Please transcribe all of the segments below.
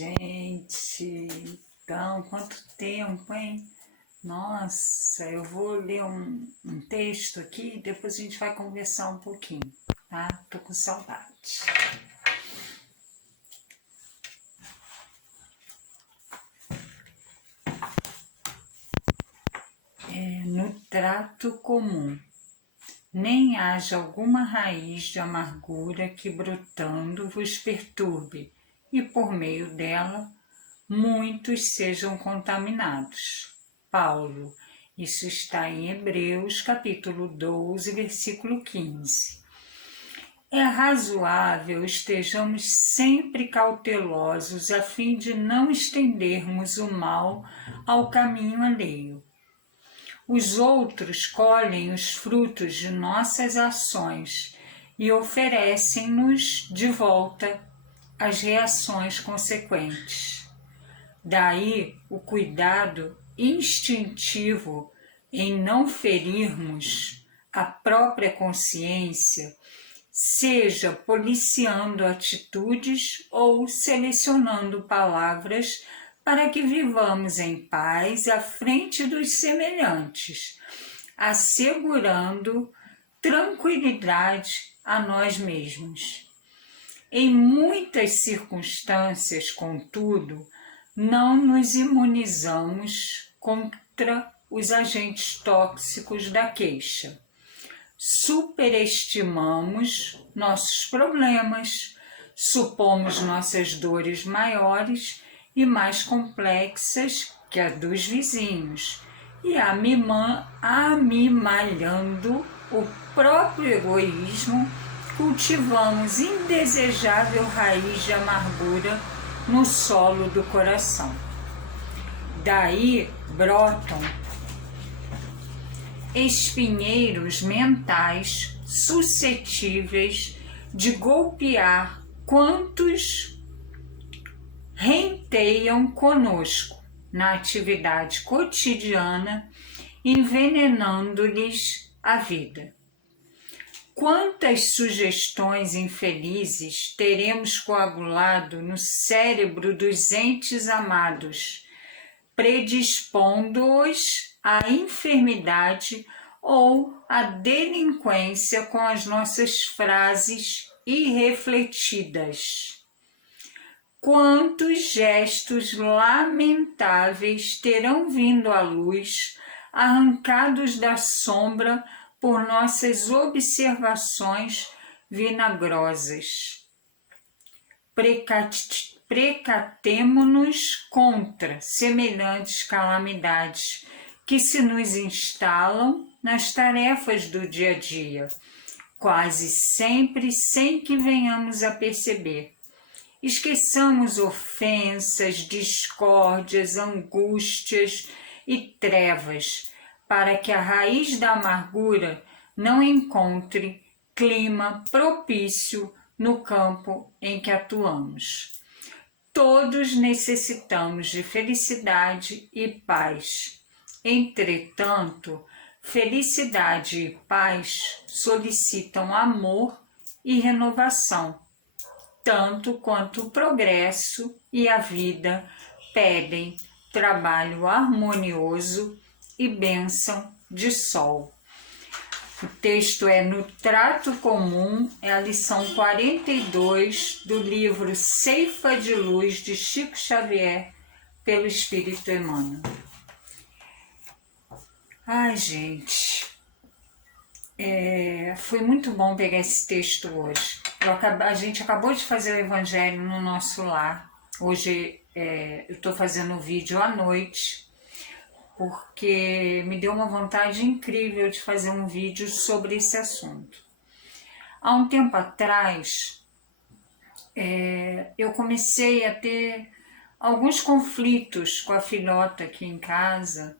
gente, então, quanto tempo, hein? Nossa, eu vou ler um texto aqui e depois a gente vai conversar um pouquinho, tá? Tô com saudade. No trato comum, nem haja alguma raiz de amargura que brotando vos perturbe, e por meio dela muitos sejam contaminados. Paulo, isso está em Hebreus, capítulo 12, versículo 15. É razoável estejamos sempre cautelosos a fim de não estendermos o mal ao caminho alheio. Os outros colhem os frutos de nossas ações e oferecem-nos de volta as reações consequentes. Daí o cuidado instintivo em não ferirmos a própria consciência, seja policiando atitudes ou selecionando palavras para que vivamos em paz à frente dos semelhantes, assegurando tranquilidade a nós mesmos. Em muitas circunstâncias, contudo, não nos imunizamos contra os agentes tóxicos da queixa. Superestimamos nossos problemas, supomos nossas dores maiores e mais complexas que a dos vizinhos, e amimalhando o próprio egoísmo, cultivamos indesejável raiz de amargura no solo do coração. Daí brotam espinheiros mentais suscetíveis de golpear quantos renteiam conosco na atividade cotidiana, envenenando-lhes a vida. Quantas sugestões infelizes teremos coagulado no cérebro dos entes amados, predispondo-os à enfermidade ou à delinquência com as nossas frases irrefletidas. Quantos gestos lamentáveis terão vindo à luz, arrancados da sombra por nossas observações vinagrosas. Precatemo-nos contra semelhantes calamidades que se nos instalam nas tarefas do dia a dia, quase sempre sem que venhamos a perceber. Esqueçamos ofensas, discórdias, angústias e trevas, para que a raiz da amargura não encontre clima propício no campo em que atuamos. Todos necessitamos de felicidade e paz. Entretanto, felicidade e paz solicitam amor e renovação, tanto quanto o progresso e a vida pedem trabalho harmonioso e bênção de sol. O texto é No Trato Comum, é a lição 42 do livro Ceifa de Luz de Chico Xavier, pelo Espírito Emmanuel. Ai, gente, foi muito bom pegar esse texto hoje. A gente acabou de fazer o Evangelho no nosso lar. Hoje eu estou fazendo o vídeo à noite, porque me deu uma vontade incrível de fazer um vídeo sobre esse assunto. Há um tempo atrás, eu comecei a ter alguns conflitos com a filhota aqui em casa,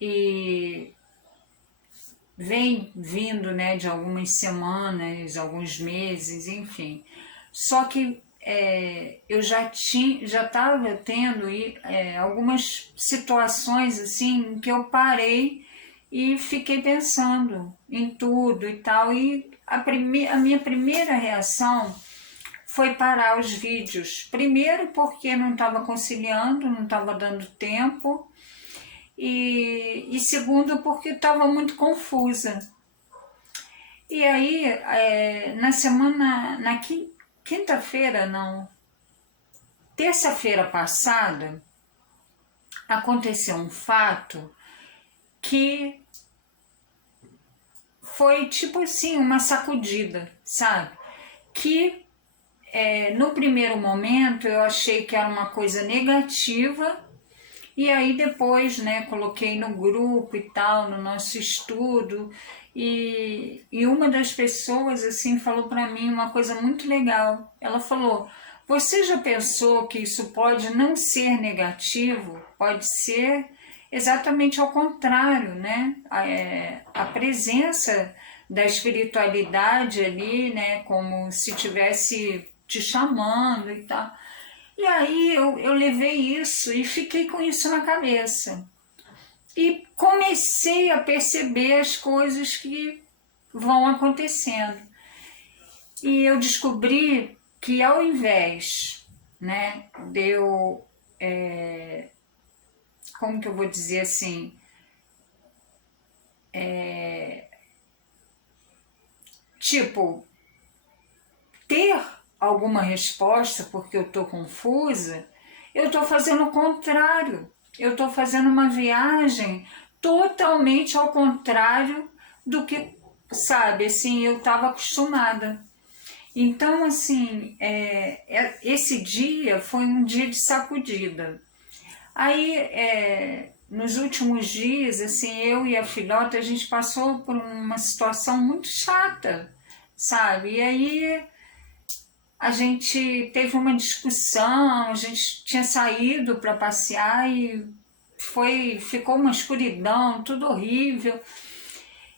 e vem vindo, né, de algumas semanas, alguns meses, enfim. Só que eu já estava tendo algumas situações assim em que eu parei e fiquei pensando em tudo e tal. E a minha primeira reação foi parar os vídeos. Primeiro porque não estava conciliando, não estava dando tempo, e segundo porque estava muito confusa. E aí, na quinta-feira, não, terça-feira passada, aconteceu um fato que foi tipo assim, uma sacudida, sabe? Que no primeiro momento eu achei que era uma coisa negativa, e aí depois, né, coloquei no grupo e tal, no nosso estudo, e uma das pessoas assim falou para mim uma coisa muito legal. Ela falou: você já pensou que isso pode não ser negativo? Pode ser exatamente ao contrário, né? A presença da espiritualidade ali, né, como se tivesse te chamando e tal. E aí eu levei isso e fiquei com isso na cabeça. E comecei a perceber as coisas que vão acontecendo. E eu descobri que ao invés, né, de eu, como que eu vou dizer assim, tipo, ter alguma resposta porque eu estou confusa, eu estou fazendo o contrário. Eu estou fazendo uma viagem totalmente ao contrário do que, sabe, assim, eu estava acostumada. Então, assim, esse dia foi um dia de sacudida. Aí, nos últimos dias, assim, eu e a filhota, a gente passou por uma situação muito chata, sabe? E aí a gente teve uma discussão, a gente tinha saído para passear e ficou uma escuridão, tudo horrível.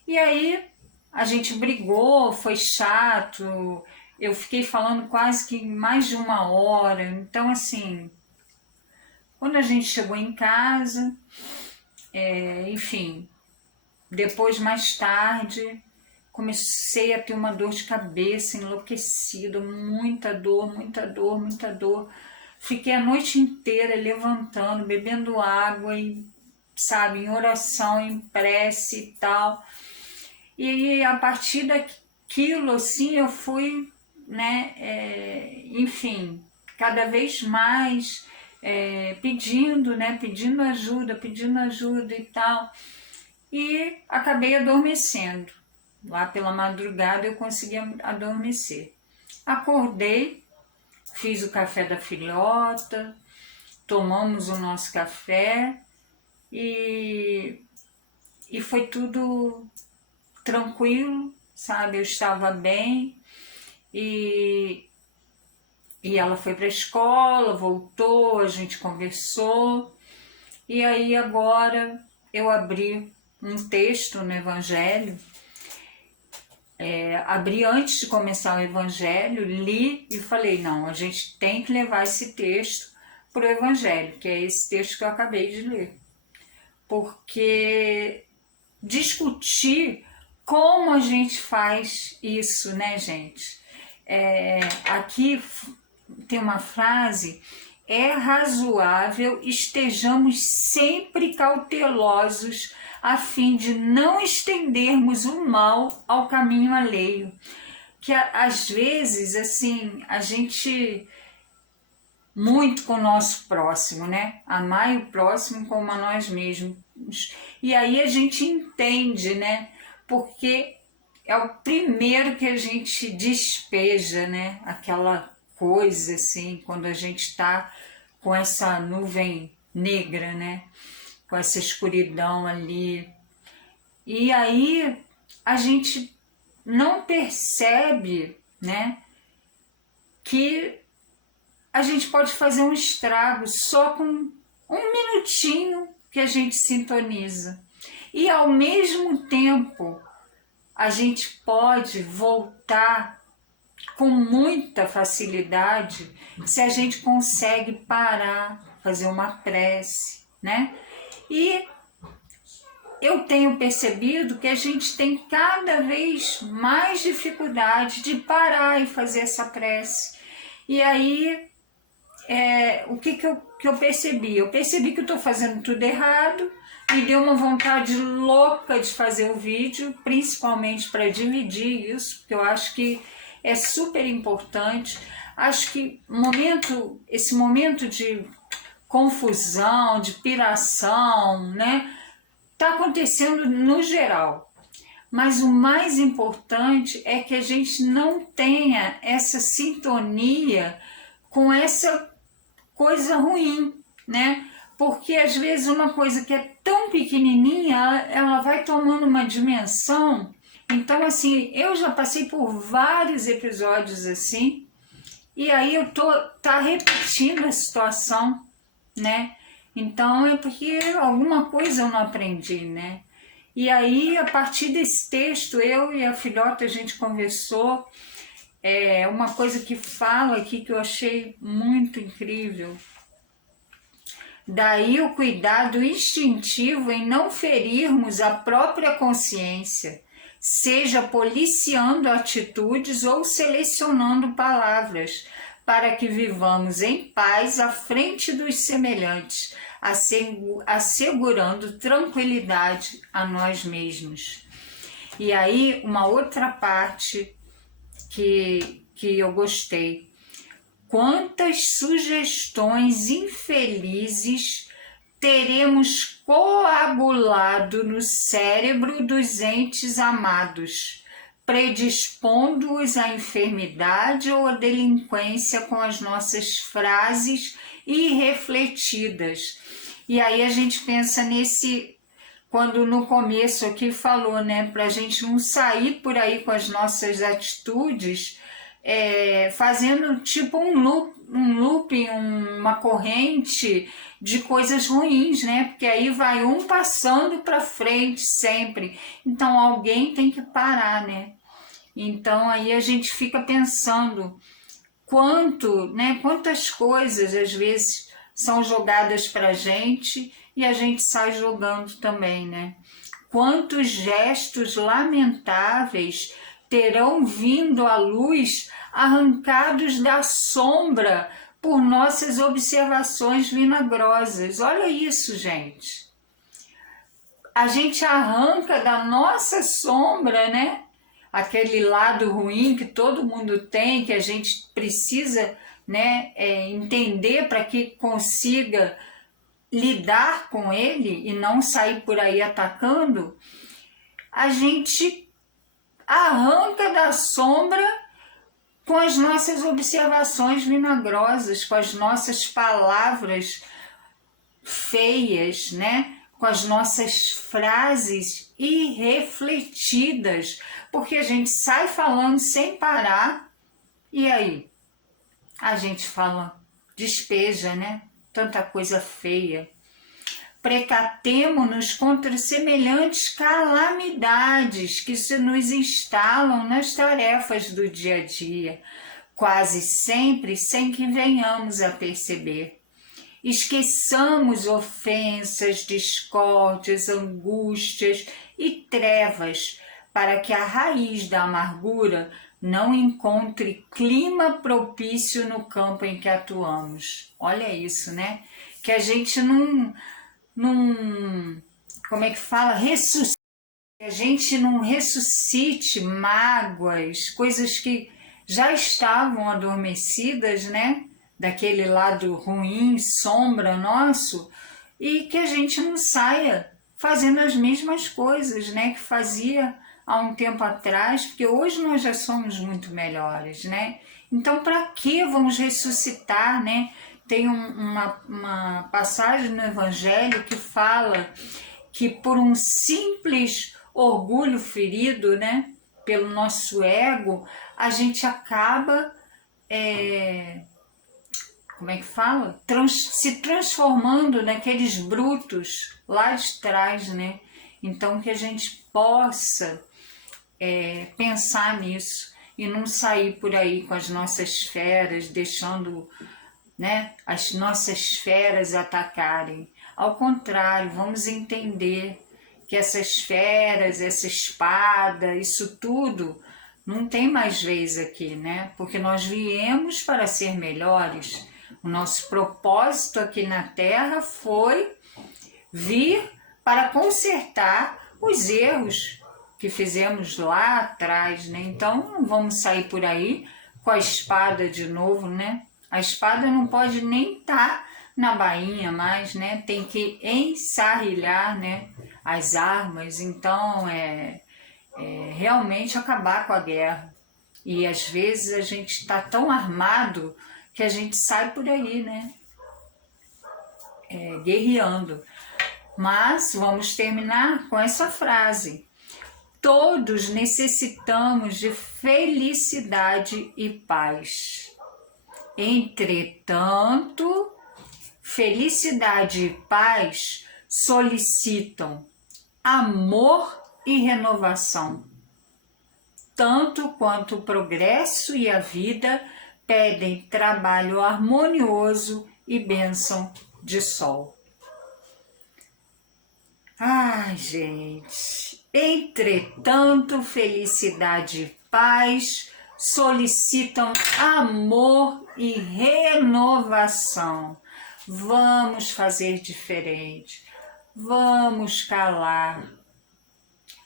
E aí a gente brigou, foi chato, eu fiquei falando quase que mais de 1 hora. Então, assim, quando a gente chegou em casa, enfim, depois, mais tarde, comecei a ter uma dor de cabeça enlouquecida, muita dor, muita dor, muita dor. Fiquei a noite inteira levantando, bebendo água, e, sabe, em oração, em prece e tal. E a partir daquilo, assim, eu fui, né, enfim, cada vez mais pedindo, né, pedindo ajuda e tal. E acabei adormecendo. Lá pela madrugada eu consegui adormecer. Acordei, fiz o café da filhota, tomamos o nosso café e foi tudo tranquilo, sabe? Eu estava bem e, e ela foi para a escola, voltou, a gente conversou. E aí agora eu abri um texto no Evangelho, abri antes de começar o Evangelho, li e falei, não, a gente tem que levar esse texto para o Evangelho, que é esse texto que eu acabei de ler. Porque discutir como a gente faz isso, né, gente? Aqui tem uma frase: é razoável estejamos sempre cautelosos a fim de não estendermos o mal ao caminho alheio. Que às vezes, assim, a gente muito com o nosso próximo, né? Amar o próximo como a nós mesmos. E aí a gente entende, né? Porque é o primeiro que a gente despeja, né? Aquela coisa assim, quando a gente está com essa nuvem negra, né? Com essa escuridão ali. E aí a gente não percebe, né? Que a gente pode fazer um estrago só com um minutinho que a gente sintoniza. E ao mesmo tempo, a gente pode voltar com muita facilidade se a gente consegue parar, fazer uma prece, né? E eu tenho percebido que a gente tem cada vez mais dificuldade de parar e fazer essa prece. E aí, o que eu percebi? Eu percebi que eu estou fazendo tudo errado, me deu uma vontade louca de fazer o vídeo, principalmente para dividir isso, porque eu acho que é super importante. Acho que esse momento de confusão, de piração, né, tá acontecendo no geral. Mas o mais importante é que a gente não tenha essa sintonia com essa coisa ruim, né? Porque às vezes uma coisa que é tão pequenininha, ela vai tomando uma dimensão. Então, assim, eu já passei por vários episódios assim, e aí tá repetindo a situação, né? Então é porque alguma coisa eu não aprendi, né? E aí, a partir desse texto, eu e a filhota, a gente conversou, uma coisa que fala aqui que eu achei muito incrível. Daí o cuidado instintivo em não ferirmos a própria consciência, seja policiando atitudes ou selecionando palavras, para que vivamos em paz à frente dos semelhantes, assegurando tranquilidade a nós mesmos. E aí, uma outra parte que eu gostei. Quantas sugestões infelizes teremos coagulado no cérebro dos entes amados, predispondo-os à enfermidade ou à delinquência com as nossas frases irrefletidas. E aí a gente pensa quando no começo aqui falou, né, para a gente não sair por aí com as nossas atitudes, fazendo tipo um looping, uma corrente de coisas ruins, né? Porque aí vai um passando para frente sempre. Então alguém tem que parar, né? Então aí a gente fica pensando quantas coisas às vezes são jogadas para a gente e a gente sai jogando também, né? Quantos gestos lamentáveis terão vindo à luz arrancados da sombra por nossas observações vinagrosas. Olha isso, gente. A gente arranca da nossa sombra, né? Aquele lado ruim que todo mundo tem, que a gente precisa, né, entender para que consiga lidar com ele e não sair por aí atacando. A gente arranca da sombra com as nossas observações vinagrosas, com as nossas palavras feias, né? Com as nossas frases irrefletidas, porque a gente sai falando sem parar e aí a gente fala, despeja, né? Tanta coisa feia. Precatemo-nos contra semelhantes calamidades que se nos instalam nas tarefas do dia a dia, quase sempre sem que venhamos a perceber. Esqueçamos ofensas, discórdias, angústias e trevas, para que a raiz da amargura não encontre clima propício no campo em que atuamos. Olha isso, né? Que a gente não como é que fala? Que a gente não ressuscite mágoas, coisas que já estavam adormecidas, né? Daquele lado ruim, sombra nosso, e que a gente não saia fazendo as mesmas coisas, né? Que fazia há um tempo atrás, porque hoje nós já somos muito melhores, né? Então, para que vamos ressuscitar, né? Tem uma passagem no Evangelho que fala que por um simples orgulho ferido, né, pelo nosso ego, a gente acaba, como é que fala? Se transformando naqueles brutos lá de trás, né? Então que a gente possa pensar nisso e não sair por aí com as nossas feras, deixando, né, as nossas feras atacarem. Ao contrário, vamos entender que essas feras, essa espada, isso tudo não tem mais vez aqui, né? Porque nós viemos para ser melhores. O nosso propósito aqui na Terra foi vir para consertar os erros que fizemos lá atrás, né? Então não vamos sair por aí com a espada de novo, né? A espada não pode nem estar na bainha mais, né? Tem que ensarrilhar, né, as armas. Então realmente acabar com a guerra. E às vezes a gente está tão armado que a gente sai por aí, né? Guerreando. Mas vamos terminar com essa frase. Todos necessitamos de felicidade e paz. Entretanto, felicidade e paz solicitam amor e renovação, tanto quanto o progresso e a vida pedem trabalho harmonioso e bênção de sol. Ai, gente, entretanto, felicidade e paz solicitam amor e renovação. Vamos fazer diferente, vamos calar.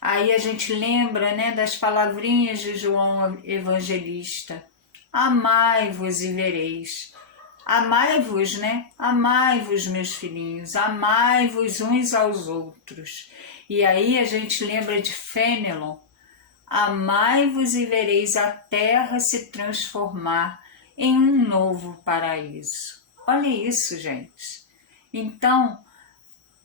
Aí a gente lembra, né, das palavrinhas de João Evangelista. Amai-vos e vereis. Amai-vos, né? Amai-vos, meus filhinhos, amai-vos uns aos outros. E aí a gente lembra de Fênelon. Amai-vos e vereis a terra se transformar em um novo paraíso. Olha isso, gente. Então,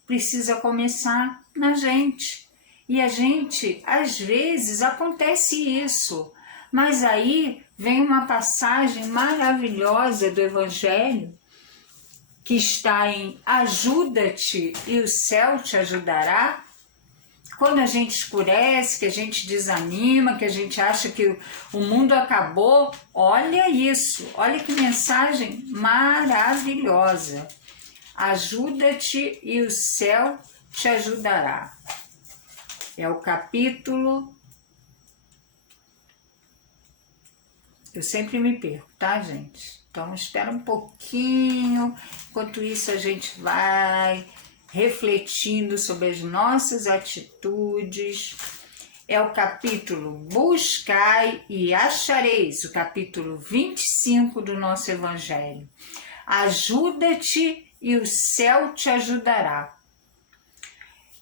precisa começar na gente. E a gente, às vezes, acontece isso. Mas aí vem uma passagem maravilhosa do Evangelho, que está em ajuda-te e o céu te ajudará. Quando a gente escurece, que a gente desanima, que a gente acha que o mundo acabou, olha isso, olha que mensagem maravilhosa. Ajuda-te e o céu te ajudará. É o capítulo... Eu sempre me perco, tá, gente? Então, espera um pouquinho. Enquanto isso, a gente vai refletindo sobre as nossas atitudes. É o capítulo Buscai e Achareis, o capítulo 25 do nosso Evangelho. Ajuda-te e o céu te ajudará.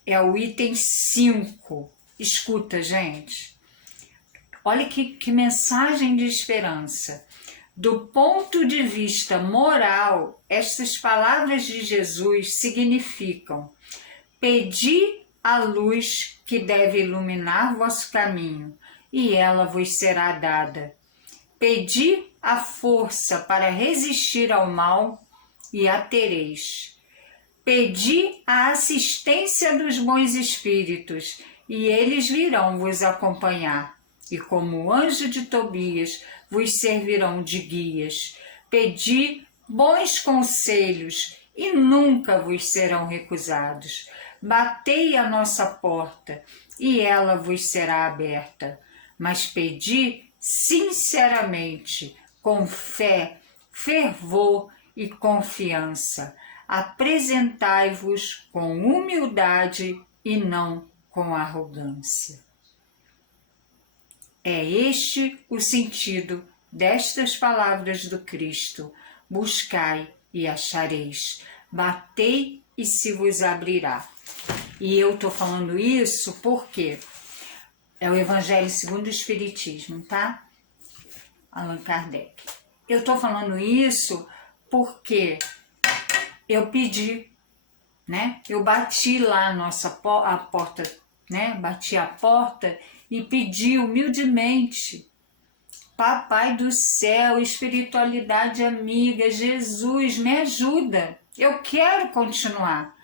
É o item 5. Escuta, gente. Olha que mensagem de esperança. Do ponto de vista moral, estas palavras de Jesus significam: pedi a luz que deve iluminar vosso caminho, e ela vos será dada. Pedi a força para resistir ao mal, e a tereis. Pedi a assistência dos bons espíritos, e eles virão vos acompanhar. E como anjo de Tobias, vos servirão de guias. Pedi bons conselhos, e nunca vos serão recusados. Batei a nossa porta, e ela vos será aberta. Mas pedi sinceramente, com fé, fervor e confiança. Apresentai-vos com humildade e não com arrogância. É este o sentido destas palavras do Cristo. Buscai e achareis. Batei e se vos abrirá. E eu estou falando isso porque é o Evangelho segundo o Espiritismo, tá? Allan Kardec. Eu estou falando isso porque eu pedi, né? Eu bati lá a porta, né? Bati a porta e pedi humildemente: Papai do céu, espiritualidade amiga, Jesus, me ajuda. Eu quero continuar,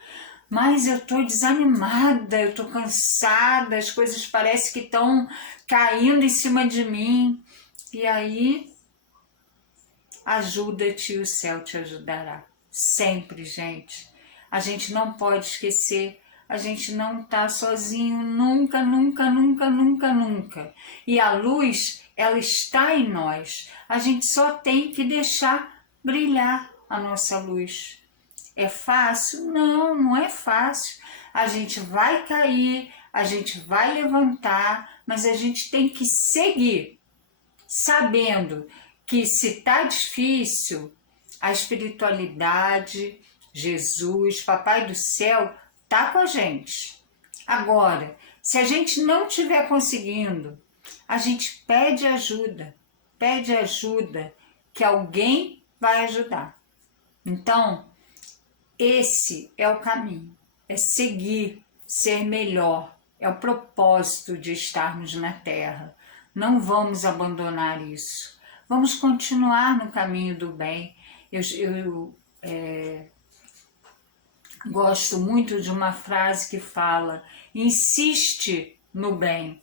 mas eu estou desanimada, eu estou cansada, as coisas parecem que estão caindo em cima de mim. E aí, ajuda-te e o céu te ajudará. Sempre, gente. A gente não pode esquecer a gente não está sozinho nunca, nunca, nunca, nunca, nunca. E a luz, ela está em nós. A gente só tem que deixar brilhar a nossa luz. É fácil? Não, não é fácil. A gente vai cair, a gente vai levantar, mas a gente tem que seguir, sabendo que se está difícil, a espiritualidade, Jesus, Papai do Céu, está com a gente. Agora, se a gente não estiver conseguindo, a gente pede ajuda que alguém vai ajudar. Então, esse é o caminho, é seguir, ser melhor, é o propósito de estarmos na Terra. Não vamos abandonar isso, vamos continuar no caminho do bem. Eu gosto muito de uma frase que fala, insiste no bem,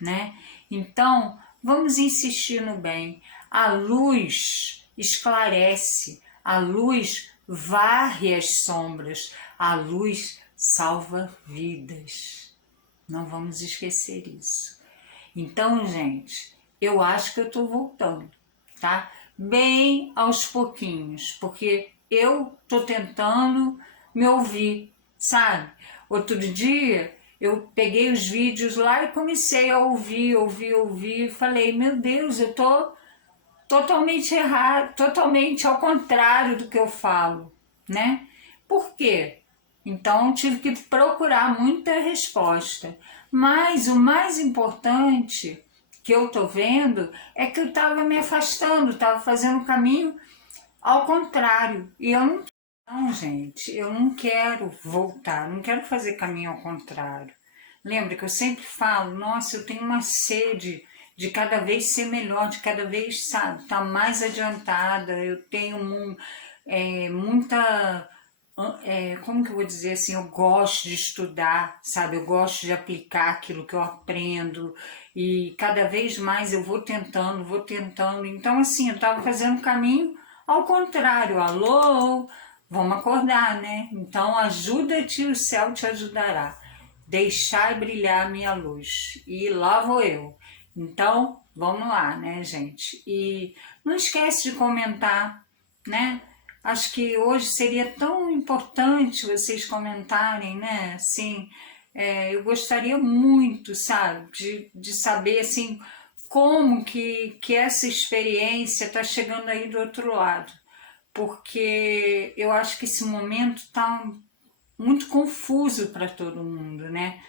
né? Então, vamos insistir no bem. A luz esclarece, a luz varre as sombras, a luz salva vidas. Não vamos esquecer isso. Então, gente, eu acho que eu estou voltando, tá? Bem aos pouquinhos, porque eu estou tentando me ouvir, sabe? Outro dia eu peguei os vídeos lá e comecei a ouvir, e falei, meu Deus, eu tô totalmente errado, totalmente ao contrário do que eu falo, né? Por quê? Então tive que procurar muita resposta. Mas o mais importante que eu tô vendo é que eu estava me afastando, estava fazendo o caminho ao contrário. E eu não, gente, eu não quero voltar, não quero fazer caminho ao contrário. Lembra que eu sempre falo, nossa, eu tenho uma sede de cada vez ser melhor, de cada vez, sabe, estar mais adiantada, eu tenho muita, como que eu vou dizer assim, eu gosto de estudar, sabe, eu gosto de aplicar aquilo que eu aprendo e cada vez mais eu vou tentando, então assim, eu estava fazendo o caminho ao contrário, alô, vamos acordar, né? Então ajuda-te, o céu te ajudará. Deixar brilhar a minha luz. E lá vou eu. Então, vamos lá, né, gente? E não esquece de comentar, né? Acho que hoje seria tão importante vocês comentarem, né? Assim, eu gostaria muito, sabe, de saber, assim, como que essa experiência está chegando aí do outro lado. Porque eu acho que esse momento está muito confuso para todo mundo, né?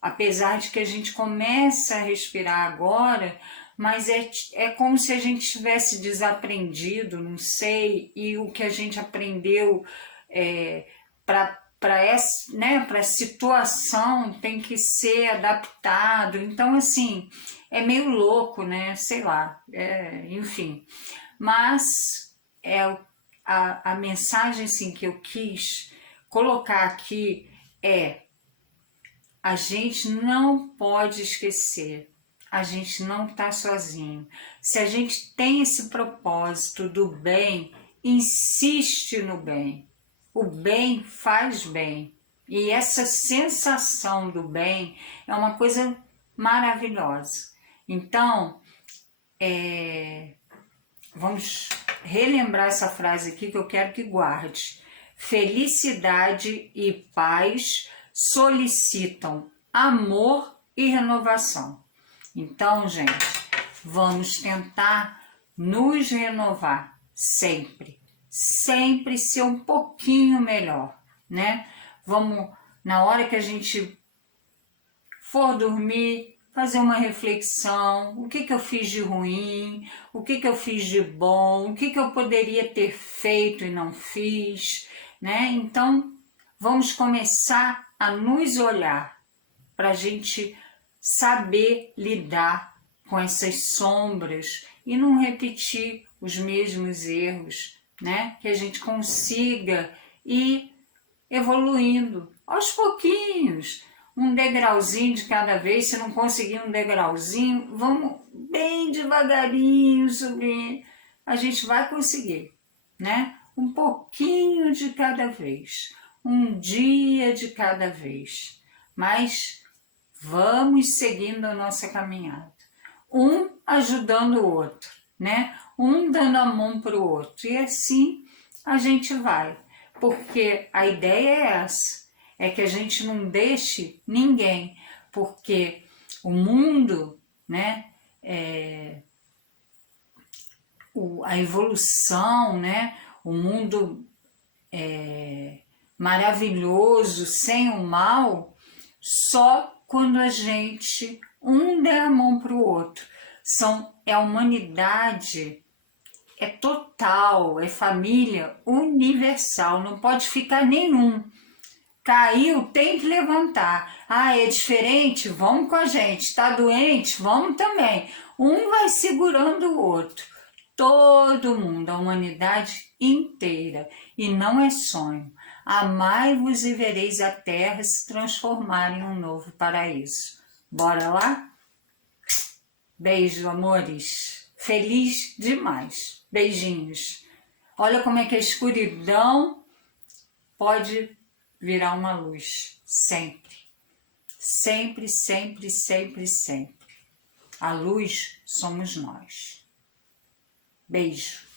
Apesar de que a gente começa a respirar agora, mas é como se a gente tivesse desaprendido, não sei, e o que a gente aprendeu para essa, né, para a situação tem que ser adaptado. Então, assim, é meio louco, né? Sei lá, enfim. Mas a mensagem assim, que eu quis colocar aqui a gente não pode esquecer, a gente não está sozinho. Se a gente tem esse propósito do bem, insiste no bem. O bem faz bem. E essa sensação do bem é uma coisa maravilhosa. Então, vamos relembrar essa frase aqui que eu quero que guarde. Felicidade e paz solicitam amor e renovação. Então, gente, vamos tentar nos renovar sempre, sempre ser um pouquinho melhor, né? Vamos, na hora que a gente for dormir, fazer uma reflexão, o que eu fiz de ruim, o que eu fiz de bom, o que eu poderia ter feito e não fiz, né? Então, vamos começar a nos olhar para a gente saber lidar com essas sombras e não repetir os mesmos erros, né? Que a gente consiga ir evoluindo aos pouquinhos, um degrauzinho de cada vez. Se não conseguir um degrauzinho, vamos bem devagarinho subir, a gente vai conseguir, né? Um pouquinho de cada vez, um dia de cada vez, mas vamos seguindo a nossa caminhada, um ajudando o outro, né? Um dando a mão para o outro, e assim a gente vai, porque a ideia é essa, é que a gente não deixe ninguém, porque o mundo, né, a evolução, né, o mundo maravilhoso, sem o mal, só quando a gente um der a mão para o outro. É a humanidade, é total, é família universal, não pode ficar nenhum. Caiu, tem que levantar. Ah, é diferente? Vamos com a gente. Está doente? Vamos também. Um vai segurando o outro. Todo mundo, a humanidade inteira. E não é sonho. Amai-vos e vereis a terra se transformar em um novo paraíso. Bora lá? Beijo, amores. Feliz demais. Beijinhos. Olha como é que a escuridão pode virar uma luz. Sempre. Sempre, sempre, sempre, sempre. A luz somos nós. Beijo.